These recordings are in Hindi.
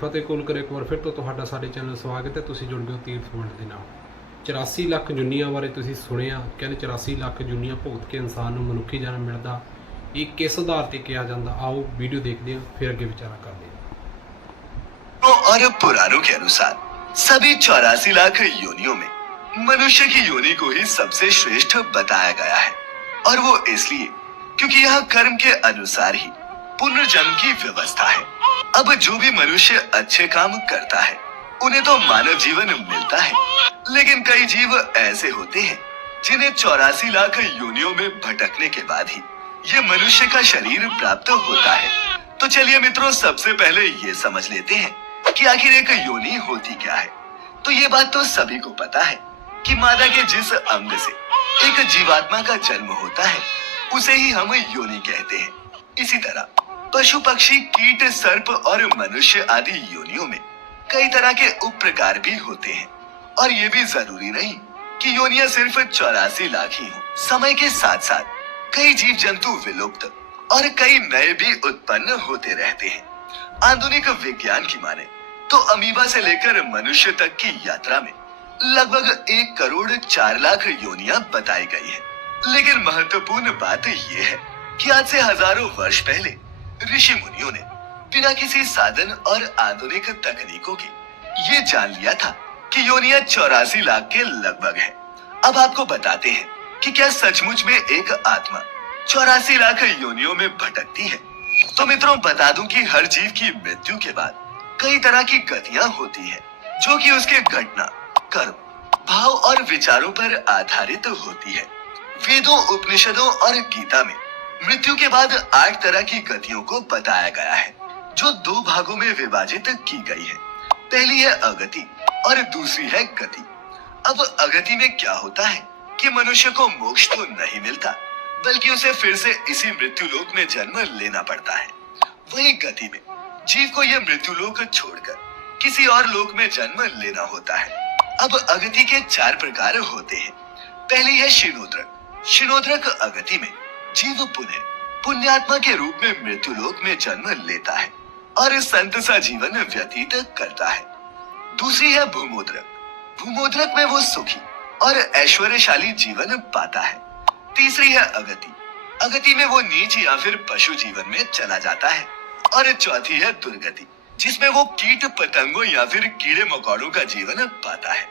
ਫਤਿਹ ਕੋਲ ਕਰ ਇੱਕ ਵਾਰ ਫਿਰ ਤੋਂ ਤੁਹਾਡਾ ਸਾਡੇ ਚੈਨਲ ਸਵਾਗਤ ਹੈ। ਤੁਸੀਂ ਜੁੜ ਗਏ ਹੋ ਤੀਰਥ ਵੰਡ ਦੇ ਨਾਲ। 84 ਲੱਖ ਜੁਨੀਆਂ ਬਾਰੇ ਤੁਸੀਂ ਸੁਣਿਆ, ਕਹਿੰਦੇ 84 ਲੱਖ ਜੁਨੀਆਂ ਭੁਗਤ ਕੇ ਇਨਸਾਨ ਨੂੰ ਮਨੁੱਖੀ ਜਨਮ ਮਿਲਦਾ। ਇਹ ਕਿਸ ਆधार ਤੇ ਕਿਹਾ ਜਾਂਦਾ, आओ वीडियो देखते हैं फिर आगे विचारा करते हैं। और पुराणों के अनुसार सभी 84 लाख योनियों में मनुष्य की योनि को ही सबसे श्रेष्ठ बताया गया है, और वो इसलिए क्योंकि यह कर्म के अनुसार ही पुनर्जन्म की व्यवस्था है। अब जो भी मनुष्य अच्छे काम करता है उन्हें तो मानव जीवन मिलता है, लेकिन कई जीव ऐसे होते हैं जिन्हें 84 लाख योनियों में भटकने के बाद ही ये मनुष्य का शरीर प्राप्त होता है। तो चलिए मित्रों, सबसे पहले ये समझ लेते हैं कि आखिर एक योनि होती क्या है। तो ये बात तो सभी को पता है कि मादा के जिस अंग से एक जीवात्मा का जन्म होता है उसे ही हम योनि कहते हैं। इसी तरह पशु पक्षी कीट सर्प और मनुष्य आदि योनियों में कई तरह के उप प्रकार भी होते हैं, और ये भी जरूरी नहीं कि योनियां सिर्फ 84 लाख ही हो। समय के साथ साथ कई जीव जंतु विलुप्त और कई नए भी उत्पन्न होते रहते हैं। आधुनिक विज्ञान की माने तो अमीबा से लेकर मनुष्य तक की यात्रा में लगभग 1 करोड़ 4 लाख योनियां बताई गई है। लेकिन महत्वपूर्ण बात यह है कि आज से हजारों वर्ष पहले ऋषि मुनियों ने बिना किसी साधन और आधुनिक तकनीकों के ये जान लिया था कि योनियां 84 लाख के लगभग है। अब आपको बताते हैं कि क्या सचमुच में एक आत्मा 84 लाख योनियों में भटकती है। तो मित्रों, बता दूं कि हर जीव की मृत्यु के बाद कई तरह की गतियां होती है, जो कि उसके घटना, कर्म, भाव और विचारों पर आधारित होती है। वेदों, उपनिषदों और गीता में मृत्यु के बाद 8 तरह की गतियों को बताया गया है, जो 2 भागों में विभाजित की गई है। पहली है अगति और दूसरी है गति। अब अगति में क्या होता है कि मनुष्य को मोक्ष तो नहीं मिलता, बल्कि उसे फिर से इसी मृत्यु लोक में जन्म लेना पड़ता है। वहीं गति में जीव को यह मृत्यु लोक छोड़कर किसी और लोक में जन्म लेना होता है। अब अगति के 4 प्रकार होते हैं। पहली है शिनोद्रक। शिनोद्रक अगति में जीव पुनः पुण्यात्मा के रूप में मृत्यु लोक में जन्म लेता है और संत सा जीवन व्यतीत करता है। दूसरी है भूमोद्रक। भूमोद्रक में वो सुखी और ऐश्वर्यशाली जीवन पाता है। तीसरी है अगति। अगति में वो नीच या फिर पशु जीवन में चला जाता है। और चौथी है दुर्गति, जिसमें वो कीट पतंगों या फिर कीड़े मकोड़ों का जीवन पाता है।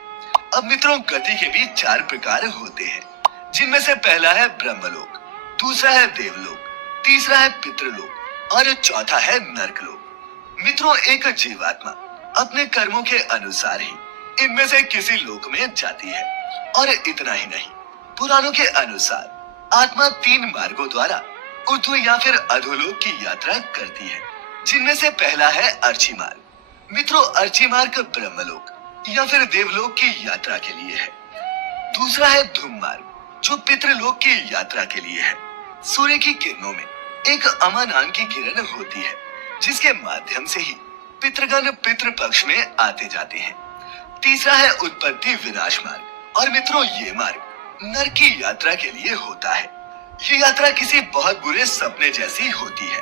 अब मित्रों, गति के भी 4 प्रकार होते हैं, जिनमें से पहला है ब्रह्मलोक, दूसरा है देवलोक, तीसरा है पितृलोक और चौथा है नरकलोक। मित्रों, एक जीवात्मा अपने कर्मों के अनुसार ही इनमें से किसी लोक में जाती है। और इतना ही नहीं, पुराणों के अनुसार आत्मा 3 मार्गों द्वारा ऊर्ध्व या फिर अधोलोक की यात्रा करती है, जिनमें से पहला है अर्ची मार्ग। मित्रों, अर्ची मार्ग ब्रह्मलोक या फिर देवलोक की यात्रा के लिए है। दूसरा है धूम मार्ग, जो पितृलोक की यात्रा के लिए है। सूर्य की किरणों में एक अमा नाम की किरण होती है, जिसके माध्यम से ही पितृगण पितृ पक्ष में आते जाते हैं। तीसरा है उत्पत्ति विनाश मार्ग, और मित्रों ये मार्ग नर की यात्रा के लिए होता है। ये यात्रा किसी बहुत बुरे सपने जैसी होती है।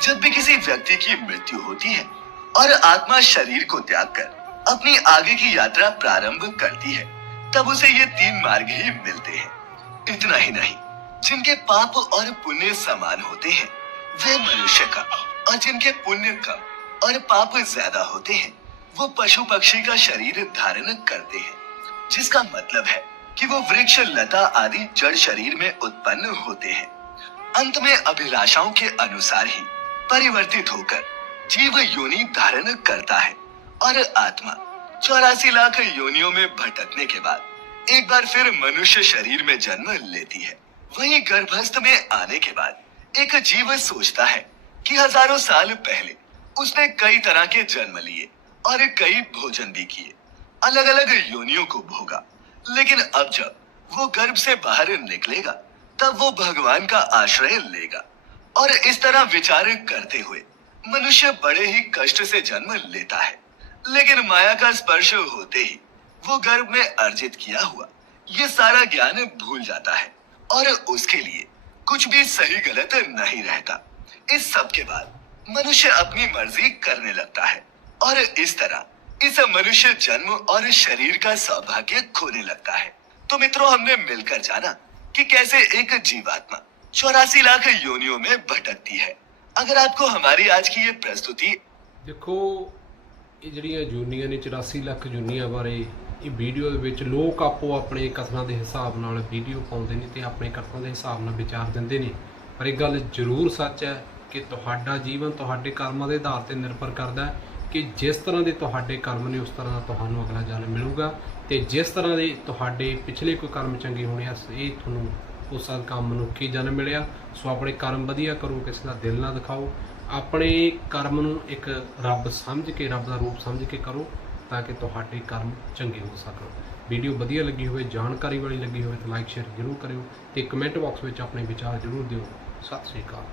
जब भी किसी व्यक्ति की मृत्यु होती है और आत्मा शरीर को त्याग कर अपनी आगे की यात्रा प्रारंभ करती है, तब उसे ये 3 मार्ग ही मिलते हैं। इतना ही नहीं, जिनके पाप और पुण्य समान होते हैं वे मनुष्य का, और जिनके पुण्य कम और पाप ज्यादा होते हैं वो पशु पक्षी का शरीर धारण करते हैं, जिसका मतलब है कि वो वृक्ष, लता आदि जड़ शरीर में उत्पन्न होते हैं। अंत में अभिलाषाओं के अनुसार ही परिवर्तित होकर जीव योनि धारण करता है, और आत्मा 84 लाख योनियों में भटकने के बाद एक बार फिर मनुष्य शरीर में जन्म लेती है। वहीं गर्भस्थ में आने के बाद एक जीव सोचता है कि हजारों साल पहले उसने कई तरह के जन्म लिए और कई भोजन भी किए, अलग अलग योनियों को भोगा। लेकिन अब जब वो गर्भ से बाहर निकलेगा तब वो भगवान का आश्रय लेगा। और इस तरह विचार करते हुए मनुष्य बड़े ही कष्ट से जन्म लेता है। लेकिन माया का स्पर्श होते ही वो गर्भ में अर्जित किया हुआ ये सारा ज्ञान भूल जाता है, और उसके लिए कुछ भी सही गलत नहीं रहता। इस सब के बाद मनुष्य अपनी मर्जी करने लगता है और इस तरह इस मनुष्य जन्म और शरीर का सौभाग्य खोने लगता है। तो मित्रों, हमने मिलकर जाना कि कैसे एक जीवात्मा 84 लाख योनियों में भटकती है। अगर आपको हमारी आज की ये प्रस्तुति ਦੇਖੋ ਇਹ ਜਿਹੜੀਆਂ ਜੂਨੀਆਂ ਨੇ 84 ਲੱਖ ਜੂਨੀਆਂ ਬਾਰੇ ਇਹ ਵੀਡੀਓ ਦੇ ਵਿੱਚ ਲੋਕ ਆਪੋ ਆਪਣੇ ਕਥਨਾਂ ਦੇ ਹਿਸਾਬ ਨਾਲ ਵੀਡੀਓ ਪਾਉਂਦੇ ਨੇ ਤੇ ਆਪਣੇ ਕਥਨਾਂ ਦੇ ਹਿਸਾਬ ਨਾਲ ਵਿਚਾਰ ਦਿੰਦੇ ਨੇ। ਪਰ ਇਹ ਗੱਲ ਜ਼ਰੂਰ ਸੱਚ ਹੈ ਕਿ ਤੁਹਾਡਾ ਜੀਵਨ ਤੁਹਾਡੇ ਕਰਮਾਂ ਦੇ ਆਧਾਰ ਤੇ ਨਿਰਭਰ ਕਰਦਾ ਹੈ ਕਿ ਜਿਸ ਤਰ੍ਹਾਂ ਦੇ ਤੁਹਾਡੇ ਕਰਮ ਨੇ ਉਸ ਤਰ੍ਹਾਂ ਦਾ ਤੁਹਾਨੂੰ ਅਗਲਾ ਜਨਮ ਮਿਲੂਗਾ ਤੇ ਜਿਸ ਤਰ੍ਹਾਂ ਦੇ ਤੁਹਾਡੇ ਪਿਛਲੇ ਕੋਈ ਕਰਮ ਚੰਗੇ ਹੋਣੇ ਆ ਇਹ ਤੁਹਾਨੂੰ ਉਸ ਸਦਕਾ ਮਨੁੱਖੀ ਜਨਮ ਮਿਲਿਆ। ਸੋ ਆਪਣੇ ਕਰਮ ਵਧੀਆ ਕਰੋ, ਕਿਸੇ ਦਾ ਦਿਲ ਨਾ ਦਿਖਾਓ, ਆਪਣੇ ਕਰਮ ਨੂੰ ਇੱਕ ਰੱਬ ਸਮਝ ਕੇ, ਰੱਬ ਦਾ ਰੂਪ ਸਮਝ ਕੇ ਕਰੋ ਤਾਂ ਕਿ ਤੁਹਾਡੇ ਕਰਮ ਚੰਗੇ ਹੋ ਸਕਣ। ਵੀਡੀਓ ਵਧੀਆ ਲੱਗੀ ਹੋਵੇ, ਜਾਣਕਾਰੀ ਵਾਲੀ ਲੱਗੀ ਹੋਵੇ ਤਾਂ ਲਾਈਕ ਸ਼ੇਅਰ ਜ਼ਰੂਰ ਕਰਿਓ ਤੇ ਕਮੈਂਟ ਬਾਕਸ ਵਿੱਚ ਆਪਣੇ ਵਿਚਾਰ ਜ਼ਰੂਰ ਦਿਓ। ਸਤਿ ਸ਼੍ਰੀ ਅਕਾਲ।